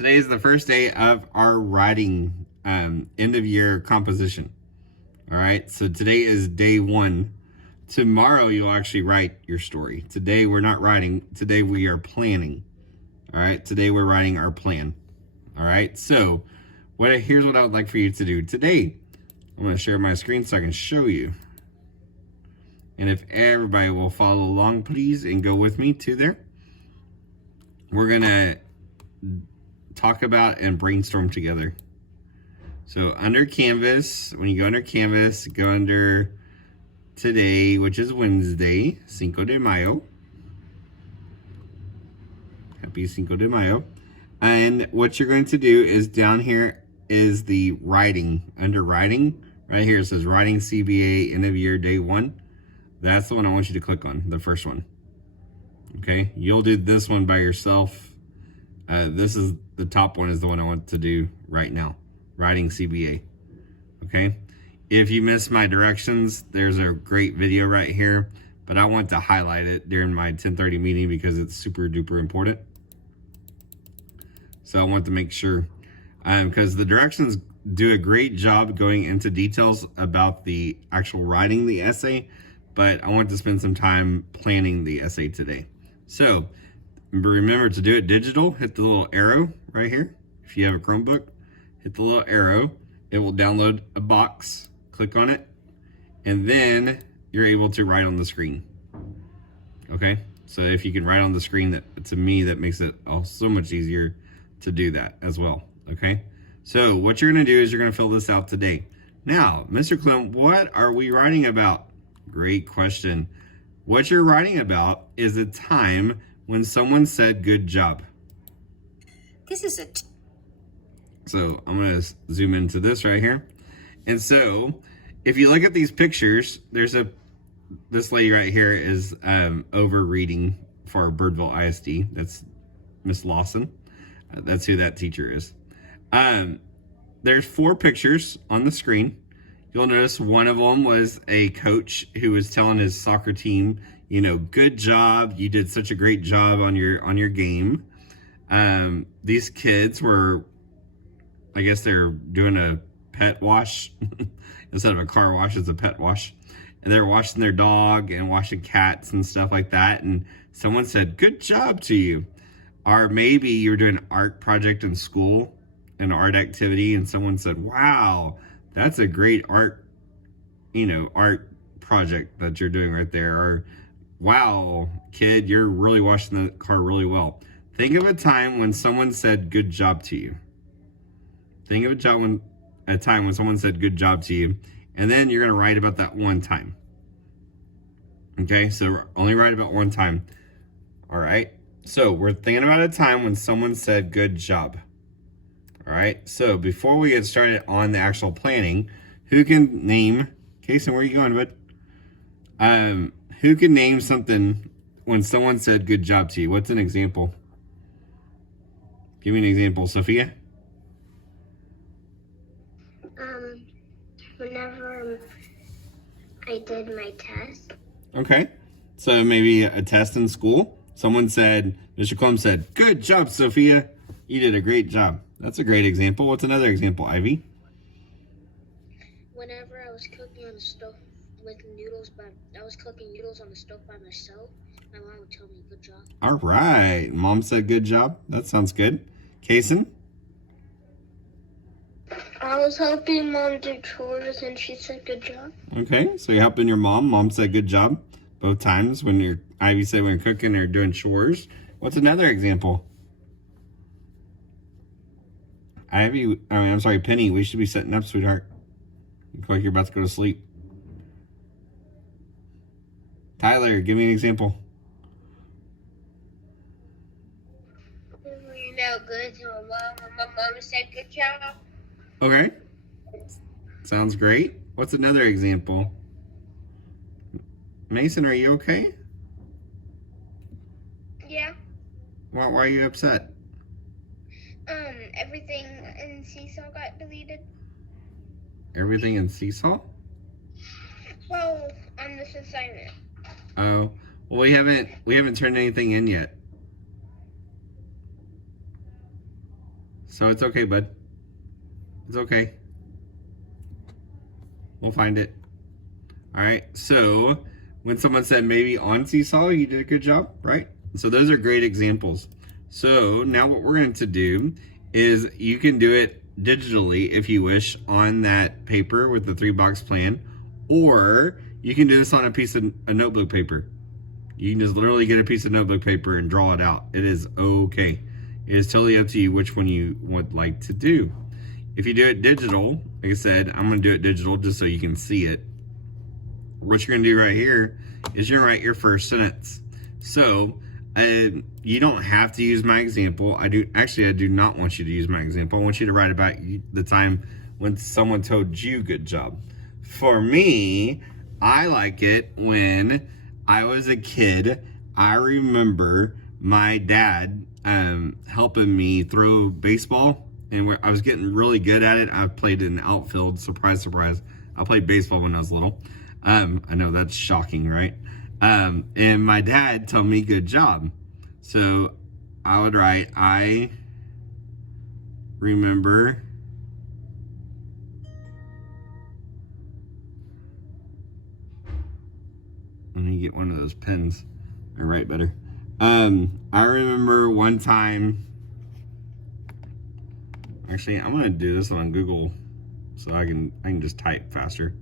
Today is the first day of our writing end of year composition. All right, so today is day 1. Tomorrow you'll actually write your story. Today we're not writing, today we are planning. All right, today we're writing our plan. All right, so here's what I would like for you to do today. I'm gonna share my screen so I can show you. And if everybody will follow along, please, and go with me to there. We're gonna talk about and brainstorm together. So under Canvas, when you go under Canvas, go under today, which is Wednesday, Cinco de Mayo. Happy Cinco de Mayo. And what you're going to do is down here is the writing. Under writing, right here it says writing CBA end of year day 1. That's the one I want you to click on, the first one. Okay, you'll do this one by yourself. This is the top one, is the one I want to do right now, writing CBA. Okay, if you missed my directions, there's a great video right here, but I want to highlight it during my 10:30 meeting because it's super duper important. So I want to make sure, because the directions do a great job going into details about the actual writing the essay, but I want to spend some time planning the essay today. So remember to do it digital. Hit the little arrow right here. If you have a Chromebook, hit the little arrow. It will download a box. Click on it, and then you're able to write on the screen. Okay, so if you can write on the screen, that to me that makes it so much easier to do that as well. Okay, so what you're gonna do is you're gonna fill this out today. Now, Mr. Clem, what are we writing about? Great question. What you're writing about is a time when someone said good job. This is So I'm gonna zoom into this right here. And so if you look at these pictures, this lady right here is over reading for Birdville ISD. That's Miss Lawson. That's who that teacher is. There's 4 pictures on the screen. You'll notice one of them was a coach who was telling his soccer team, you know, good job. You did such a great job on your game. These kids were, I guess they're doing a pet wash. Instead of a car wash, it's a pet wash. And they're washing their dog and washing cats and stuff like that. And someone said, good job to you. Or maybe you were doing an art project in school, an art activity, and someone said, wow, that's a great art project that you're doing right there. Or, wow, kid, you're really washing the car really well. Think of a time when someone said good job to you. Think of a time when someone said good job to you, and then you're going to write about that one time. Okay, so only write about one time. All right, so we're thinking about a time when someone said good job. All right, so before we get started on the actual planning, who can name, Kason, where are you going, bud? Who can name something when someone said good job to you? What's an example? Give me an example, Sophia. Whenever I did my test. Okay, so maybe a test in school. Someone said, Mr. Clem said, good job, Sophia. You did a great job. That's a great example. What's another example, Ivy? Whenever I was cooking on the stove with noodles, but I was cooking noodles on the stove by myself, my mom would tell me good job. All right, Mom said good job. That sounds good. Kason? I was helping Mom do chores and she said good job. Okay, so you're helping your mom. Mom said good job both times when Ivy said when you're cooking or doing chores. What's another example? Penny, we should be setting up, sweetheart. You look like you're about to go to sleep. Tyler, give me an example. You know, good to my mom said good job. Okay. Sounds great. What's another example? Mason, are you okay? Yeah. Why are you upset? Everything in Seesaw got deleted. Everything in Seesaw? Well, on this assignment. Oh, well, we haven't turned anything in yet. So it's okay, bud. It's okay. We'll find it. All right. So when someone said maybe on Seesaw, you did a good job, right? So those are great examples. So now what we're going to do is you can do it digitally if you wish on that paper with the 3-box plan, or you can do this on a piece of a notebook paper. You can just literally get a piece of notebook paper and draw it out. It is okay. It is totally up to you which one you would like to do. If you do it digital, like I said, I'm going to do it digital just so you can see it. What you're going to do right here is you're going to write your first sentence. So you don't have to use my example. I do not want you to use my example. I want you to write about the time when someone told you good job. For me, I like it when I was a kid. I remember my dad helping me throw baseball, and where I was getting really good at it. I played in the outfield. Surprise, surprise. I played baseball when I was little. I know that's shocking, right? And my dad told me good job. So I would write, I remember let me get one of those pens. I write better. I remember one time, actually, I'm gonna do this on Google so I can just type faster.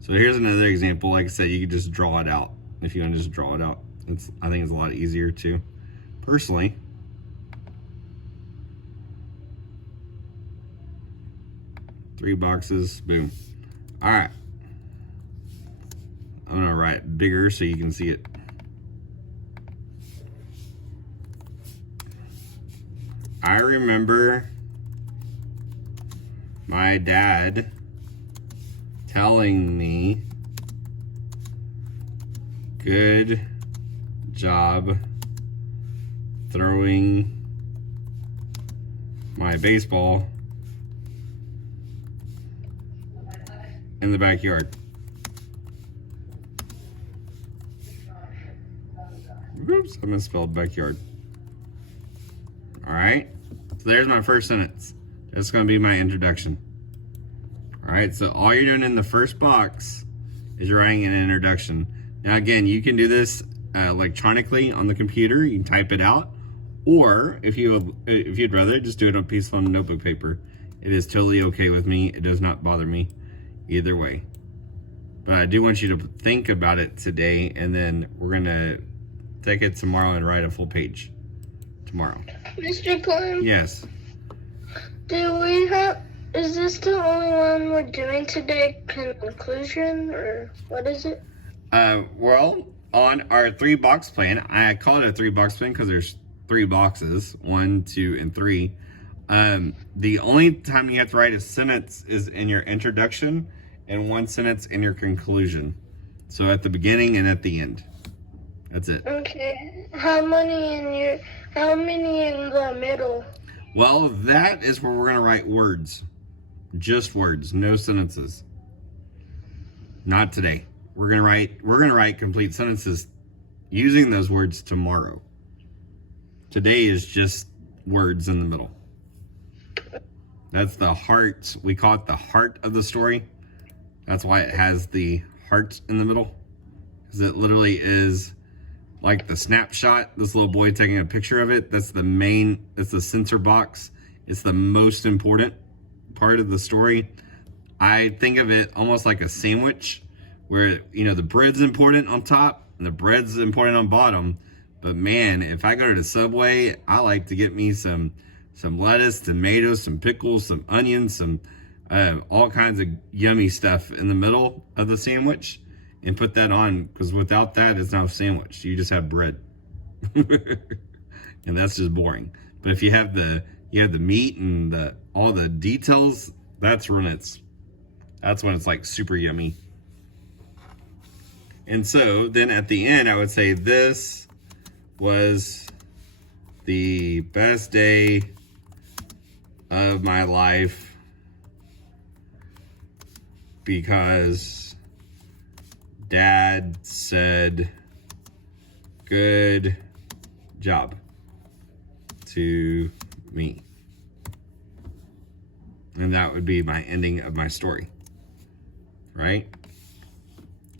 So here's another example. Like I said, you can just draw it out. If you want to just draw it out, I think it's a lot easier too, personally. Three boxes, boom. All right. I'm gonna write bigger so you can see it. I remember my dad telling me, good job throwing my baseball in the backyard. Oops, I misspelled backyard. All right, so there's my first sentence. That's gonna be my introduction. All right, so all you're doing in the first box is you're writing an introduction. Now again, you can do this electronically on the computer. You can type it out, or if you'd rather, just do it on a piece of notebook paper. It is totally okay with me. It does not bother me either way. But I do want you to think about it today, and then we're gonna take it tomorrow and write a full page tomorrow. Mr. Clem? Yes. Is this the only one we're doing today, conclusion, or what is it? Well, on our 3-box plan, I call it a 3-box plan because there's 3 boxes, 1, 2, and 3. The only time you have to write a sentence is in your introduction and 1 sentence in your conclusion. So at the beginning and at the end. That's it. Okay. How many in the middle? Well, that is where we're going to write words. Just words, no sentences. Not today. We're going to write complete sentences using those words tomorrow. Today is just words in the middle. That's the heart. We call it the heart of the story. That's why it has the heart in the middle. Because it literally is like the snapshot, this little boy taking a picture of it. That's the center box. It's the most important part of the story. I think of it almost like a sandwich where, the bread's important on top and the bread's important on bottom. But man, if I go to the Subway, I like to get me some lettuce, tomatoes, some pickles, some onions, some all kinds of yummy stuff in the middle of the sandwich and put that on, because without that, it's not a sandwich. You just have bread. And that's just boring. But if you have the meat and all the details, that's when it's like super yummy. And so then at the end, I would say this was the best day of my life because Dad said, good job. to me. And that would be my ending of my story, right?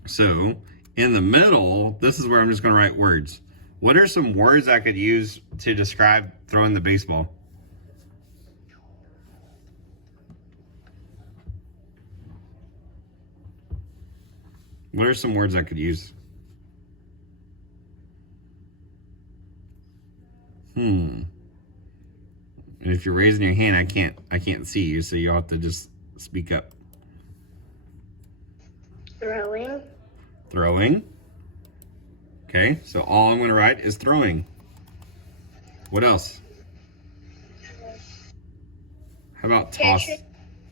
So in the middle, this is where I'm just going to write words. What are some words I could use to describe throwing the baseball? What are some words I could use? And if you're raising your hand, I can't see you, so you'll have to just speak up. Throwing. Throwing. Okay, so all I'm going to write is throwing. What else? How about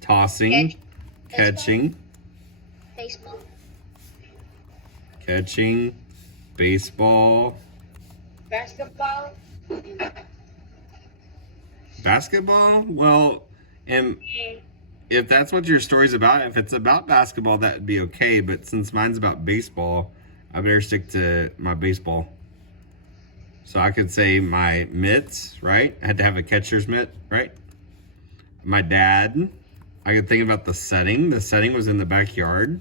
tossing, catching, Baseball. catching, baseball, Basketball. basketball? Well, and if that's what your story's about, if it's about basketball, that would be okay. But since mine's about baseball, I better stick to my baseball. So I could say my mitts, right? I had to have a catcher's mitt, right? My dad, I could think about the setting. The setting was in the backyard,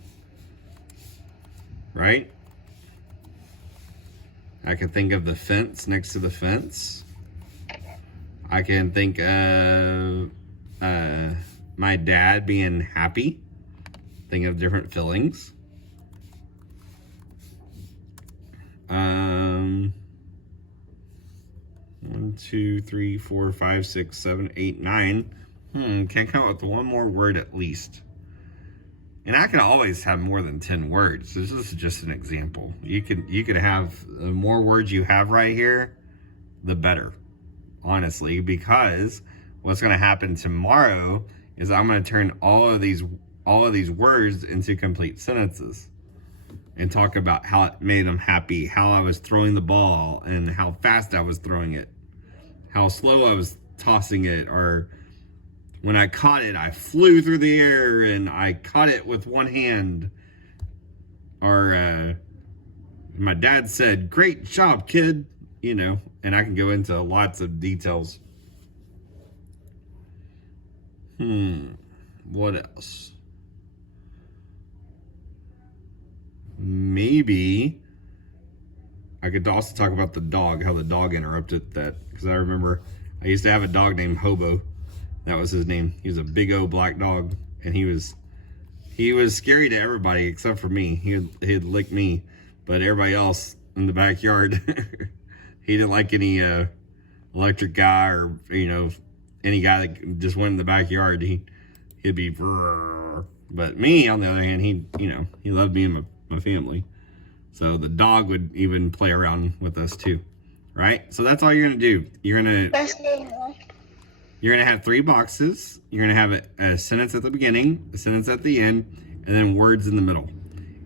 right? I could think of the fence next to the fence. I can think of my dad being happy. Think of different feelings. 1, 2, 3, 4, 5, 6, 7, 8, 9. Can't come up with one more word at least. And I can always have more than 10 words. This is just an example. You could have the more words you have right here, the better, honestly, because what's going to happen tomorrow is I'm going to turn all of these words into complete sentences and talk about how it made them happy, how I was throwing the ball and how fast I was throwing it, how slow I was tossing it, or when I caught it, I flew through the air and I caught it with one hand. Or my dad said, "Great job, kid." You know, and I can go into lots of details. What else? Maybe I could also talk about the dog, how the dog interrupted that. Because I remember I used to have a dog named Hobo. That was his name. He was a big old black dog, and he was scary to everybody except for me. He'd lick me, but everybody else in the backyard, he didn't like any electric guy or any guy that just went in the backyard. He'd be, but me on the other hand, he loved me and my family. So the dog would even play around with us too, right? So that's all you're gonna do. You're gonna have 3 boxes. You're gonna have a sentence at the beginning, a sentence at the end, and then words in the middle.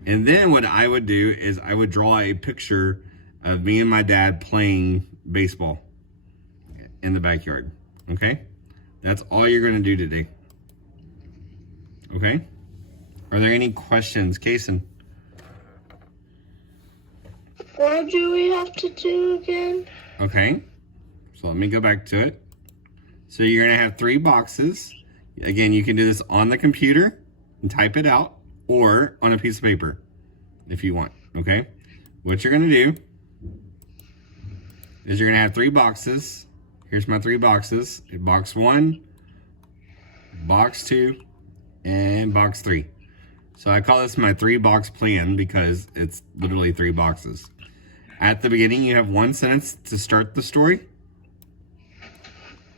And then what I would do is I would draw a picture of me and my dad playing baseball in the backyard. Okay? That's all you're gonna do today. Okay? Are there any questions, Kason? What do we have to do again? Okay. So let me go back to it. So you're going to have 3 boxes. Again, you can do this on the computer and type it out or on a piece of paper if you want, okay? What you're going to do is you're going to have 3 boxes. Here's my 3 boxes. Box 1, box 2, and box 3. So I call this my 3-box plan because it's literally 3 boxes. At the beginning, you have 1 sentence to start the story.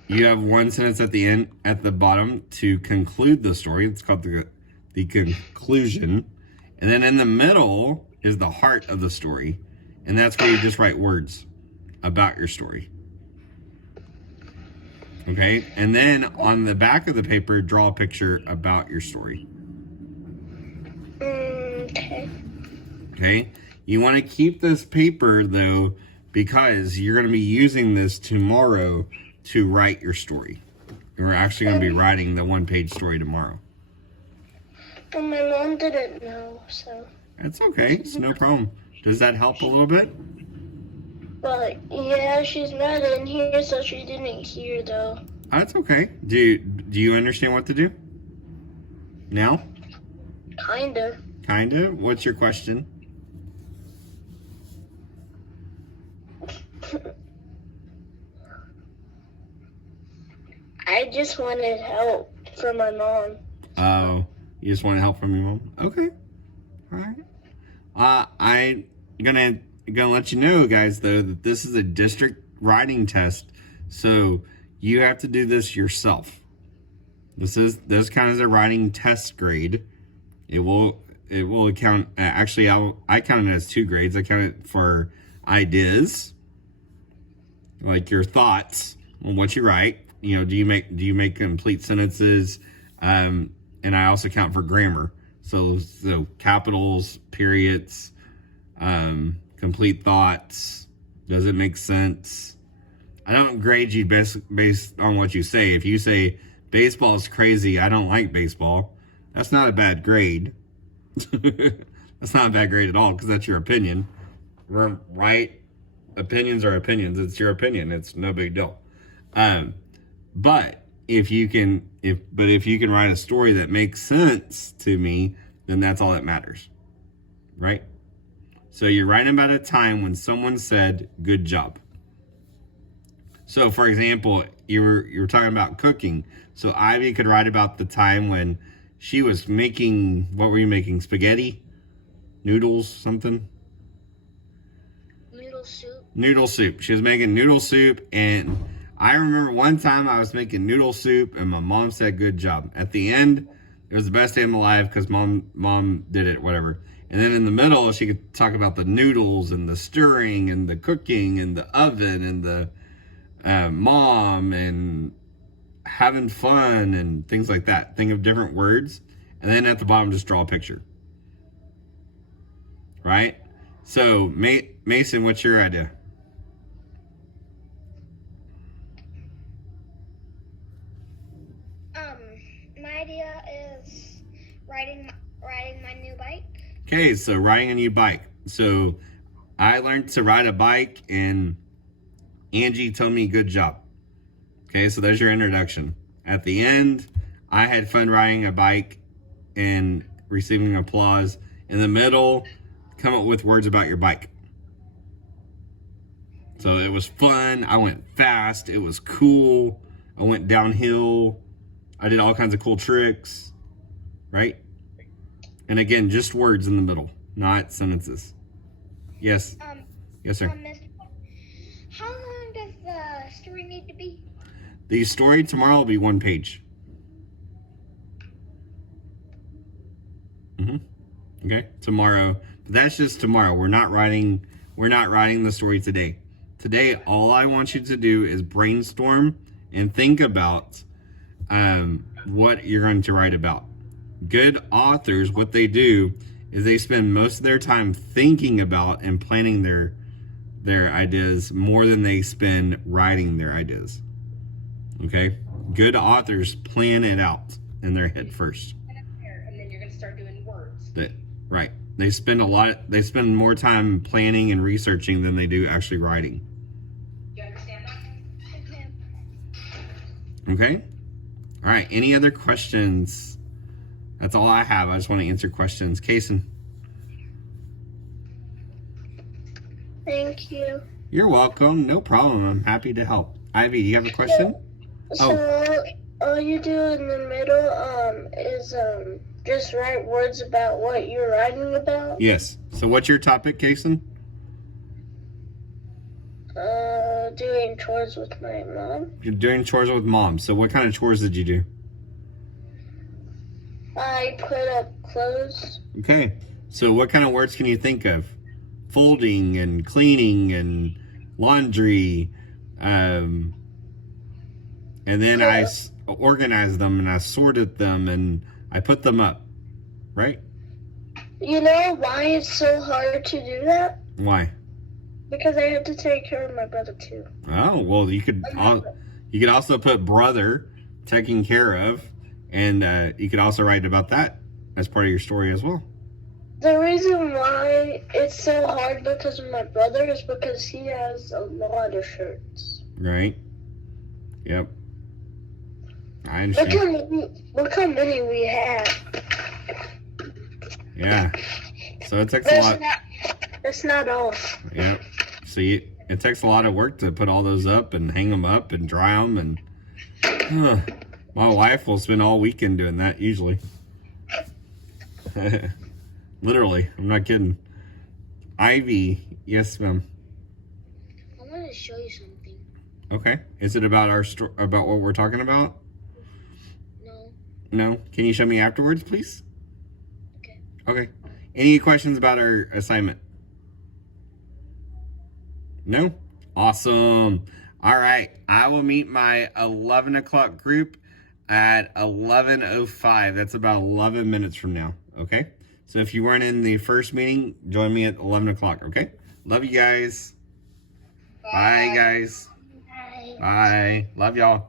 You have 1 sentence at the end, at the bottom, to conclude the story. It's called the conclusion. And then in the middle is the heart of the story. And that's where you just write words about your story. Okay? And then on the back of the paper, draw a picture about your story. Okay. Okay? You want to keep this paper, though, because you're going to be using this tomorrow to write your story. We're actually going to be writing the 1-page story tomorrow. Well, my mom didn't know, so. That's okay. It's no problem. Does that help a little bit? But yeah, she's not in here, so she didn't hear though. That's okay. Do you understand what to do? Now? Kinda. Kinda. What's your question? I just wanted help from my mom. Oh, you just want help from your mom? Okay. All right. I'm gonna let you know, guys, though, that this is a district writing test, so you have to do this yourself. This kind of a writing test grade. It will count. Actually, I count it as 2 grades. I count it for ideas, like your thoughts on what you write. You know, do you make complete sentences? And I also count for grammar. So capitals, periods, complete thoughts. Does it make sense? I don't grade you based on what you say. If you say baseball is crazy, I don't like baseball, that's not a bad grade. That's not a bad grade at all, because that's your opinion. Right? Opinions are opinions. It's your opinion. It's no big deal. But if you can write a story that makes sense to me, then that's all that matters. Right? So you're writing about a time when someone said, "Good job." So, for example, you were talking about cooking. So Ivy could write about the time when she was making, what were you making? Spaghetti? Noodles? Something? Noodle soup. Noodle soup. She was making noodle soup, and I remember one time I was making noodle soup, and my mom said, "Good job." At the end, it was the best day of my life because mom did it, whatever. And then in the middle, she could talk about the noodles and the stirring and the cooking and the oven and the mom and having fun and things like that. Think of different words, and then at the bottom just draw a picture. Right? So Mason, what's your idea? My idea is riding my new bike. Okay, so riding a new bike. So I learned to ride a bike, and Angie told me, "Good job." Okay, so there's your introduction. At the end, I had fun riding a bike and receiving applause. In the middle, come up with words about your bike. So it was fun. I went fast. It was cool. I went downhill. I did all kinds of cool tricks. Right? And again, just words in the middle, not sentences. Yes. Yes, sir. How long does the story need to be? The story tomorrow will be 1 page. Okay, tomorrow. But that's just tomorrow. We're not writing the story today. Today, all I want you to do is brainstorm and think about what you're going to write about. Good authors, what they do is they spend most of their time thinking about and planning their ideas more than they spend writing their ideas. Okay? Good authors plan it out in their head first. And then you're going to start doing words. Right. They spend more time planning and researching than they do actually writing. Do you understand that? Okay? All right. Any other questions? That's all I have. I just want to answer questions. Kason. Thank you. You're welcome. No problem. I'm happy to help. Ivy, do you have a question? So all you do in the middle is just write words about what you're writing about? Yes. So what's your topic, Kason? Doing chores with my mom. You're doing chores with mom. So what kind of chores did you do? I put up clothes. Okay. So what kind of words can you think of? Folding and cleaning and laundry. And then I organized them and I sorted them and I put them up. Right? You know why it's so hard to do that? Why? Because I have to take care of my brother too. Oh, well, you could also put brother, taking care of, and you could also write about that as part of your story as well. The reason why it's so hard because of my brother is because he has a lot of shirts. Right? Yep. I Look understand. how many we have. Yeah. So it takes a lot. That's not all. Yep. See, it takes a lot of work to put all those up and hang them up and dry them. And my wife will spend all weekend doing that usually. Literally, I'm not kidding. Ivy, yes, ma'am. I want to show you something. Okay. Is it about about what we're talking about? No. No. Can you show me afterwards, please? Okay. Okay. Any questions about our assignment? No? Awesome. All right. I will meet my 11 o'clock group at 11:05. That's about 11 minutes from now. Okay? So if you weren't in the first meeting, join me at 11 o'clock. Okay? Love you guys. Bye, guys. Bye. Bye. Love y'all.